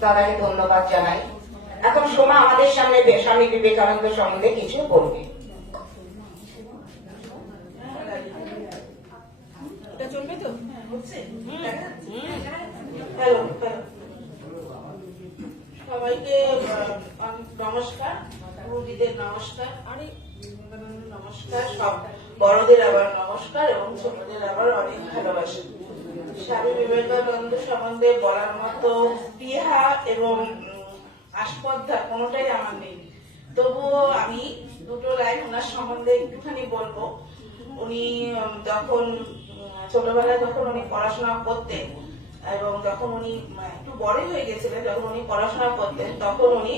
দাদাকে ধন্যবাদ জানাই। এখন সোমা আমাদের সামনে স্বামী বিবেকানন্দ সম্বন্ধে কিছু বলবে। চলবে তো? Hello hello. সবাইকে নমস্কার। রুগীদের নমস্কার। অনেক নমস্কার। সব বড়দের আবার নমস্কার এবং ছোটদের আবার অনেক ভালোবাসা। স্বামী বিবেকানন্দ সম্বন্ধে বলার মতো স্পৃহা এবং আস্পর্ধা কোনোটাই আমার নেই। তবুও আমি দুটো লাইন ওনার সম্বন্ধে একটুখানি বলব। উনি যখন ছোটবেলায় যখন উনি পড়াশোনা করতেন এবং যখন উনি একটু বড় হয়ে গেছিলেন, যখন উনি পড়াশোনা করতেন, তখন উনি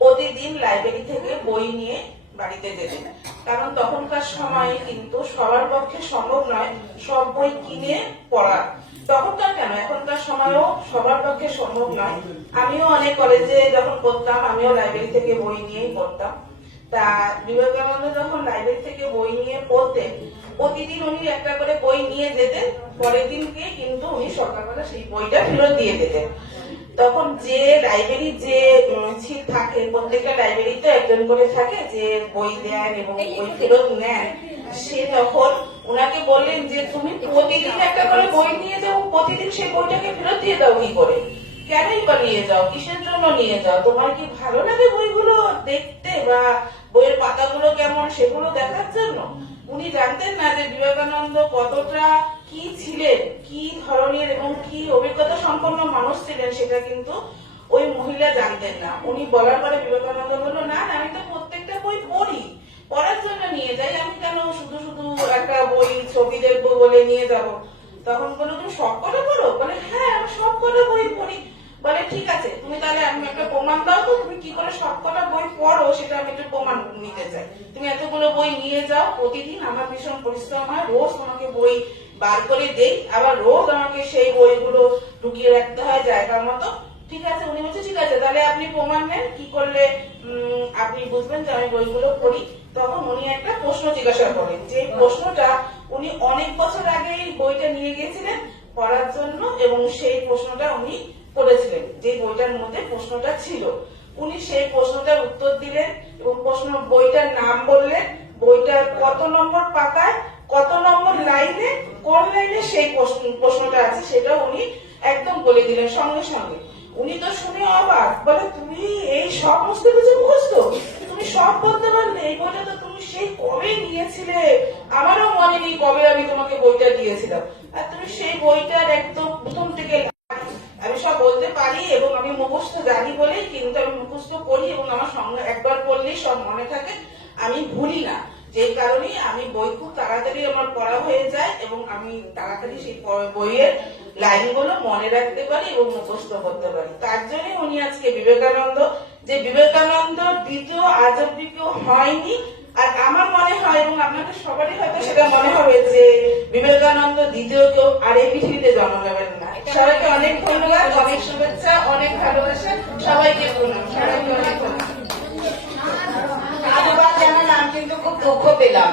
প্রতিদিন লাইব্রেরি থেকে বই নিয়ে বাড়িতে যেতেন কারণ তখনকার সময়ে কিন্তু সবার পক্ষে সম্ভব নয় সব বই কিনে পড়া। তখনকার কেন? এখনকার সময়েও সবার পক্ষে সম্ভব নয়। আমিও অনেক কলেজে যখন পড়তাম আমিও লাইব্রেরি থেকে বই নিয়েই পড়তাম। তা বিবেকানন্দ যখন লাইব্রেরি থেকে বই নিয়ে পড়তেন প্রতিদিন উনি একটা করে বই নিয়ে যেতেন পরের দিনকে কিন্তু উনি সকালবেলা সেই বইটা ফেরত দিয়ে দিতেন। তখন যে লাইব্রেরি যে ছিল থাকে প্রত্যেকটা লাইব্রেরিতে একজন করে থাকে যে বই দেন এবং বই ফেরত নেন। সে যখন ওনাকে বললেন যে তুমি প্রতিদিন একটা করে বই নিয়ে যাও প্রতিদিন সেই বইটাকে ফেরত দিয়ে দাও কি করে? কেনই বা নিয়ে যাও? কিসের জন্য নিয়ে যাও? তোমার কি ভালো লাগে বইগুলো দেখতে বা বইয়ের পাতাগুলো কেমন সেগুলো দেখার জন্য? উনি জানতেন না যে বিবেকানন্দ কতটা কি ছিলেন কি ধরনের এবং কি অভিজ্ঞতা সম্পন্ন মানুষ ছিলেন সেটা কিন্তু ওই মহিলা জানতেন না। উনি বলার পরে বিবেকানন্দ বলল না, আমি তো প্রত্যেকটা বই পড়ি পড়ার জন্য নিয়ে যাই, আমি কেন শুধু শুধু একটা বই, ছবি দেখব বলে নিয়ে যাব? তখন বলল তুমি সব কটা পড়ো? বলে হ্যাঁ আমি সব কটা বই পড়ি। বলে, ঠিক আছে, তুমি তাহলে আমি একটা প্রমাণ দাও তো, তুমি কি করে সব কটা বই পড়ো, সেটা আমি একটু প্রমাণ নিতে চাই। তুমি এতগুলো বই নিয়ে যাও, প্রতিদিন আমার ভীষণ পরিশ্রম হয়, রোজ তোমাকে বই বার করে দেই, আবার রোজ আমাকে সেই বইগুলো ঢুকিয়ে রাখতে হয় জায়গার মতো। ঠিক আছে উনি বলছে ঠিক আছে তাহলে আপনি প্রমাণ নেন কি করলে আপনি বুঝবেন যে আমি বইগুলো পড়ি। তখন উনি একটা প্রশ্ন জিজ্ঞাসা করেন যে প্রশ্নটা উনি অনেক বছর আগে বইটা নিয়ে গিয়েছিলেন পড়ার জন্য এবং সেই প্রশ্নটা উনি করেছিলেন যে বইটার মধ্যে প্রশ্নটা ছিল। উনি সেই প্রশ্নটার উত্তর দিলেন এবং প্রশ্ন বইটার নাম বললেন বইটার কত নম্বর পাতায় কত নম্বর লাইনে কোন লাইনে সেই প্রশ্ন প্রশ্নটা আছে সেটা উনি একদম বলে দিলেন সঙ্গে সঙ্গে। উনি তো শুনে অবাক। বলে, তুমি এই সমস্ত কিছু মুখস্থ তুমি সব বলতে পারলে? এই বইটা তো তুমি সেই কবে নিয়েছিলে? আমারও মনে নেই কবে আমি তোমাকে বইটা দিয়েছিলাম। আর তুমি সেই বইটার একদম প্রথম থেকে আমি সব বলতে পারি এবং আমি মুখস্থ জানি বলেই, কিন্তু আমি মুখস্থ করি এবং আমার সঙ্গে একবার পড়লেই সব মনে থাকে। আমি ভুলি না। যে কারণে আমি বই খুব তাড়াতাড়ি আমার পড়া হয়ে যায় এবং আমি তাড়াতাড়ি সেই বইয়ের লাইনগুলো মনে রাখতে পারি এবং মুখস্থ করতে পারি। তার জন্যই উনি আজকে বিবেকানন্দ, যে বিবেকানন্দ দ্বিতীয় আজব্বি কেউ হয়নি, আর আমার মনে হয় এবং আপনাদের সবারই হয়তো সেটা মনে হবে যে বিবেকানন্দ দ্বিতীয় কেউ আর এই পৃথিবীতে জন্ম নেবেন না। সবাইকে অনেক ধন্যবাদ, অনেক শুভেচ্ছা, অনেক ভালোবাসা, সবাইকে প্রণাম, সবাইকে অনেক ধন্যবাদ জানালাম কিন্তু খুব দুঃখ পেলাম।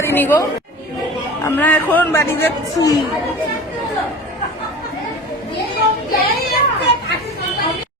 পারিনি গো আমরা এখন বাড়ি যাচ্ছি।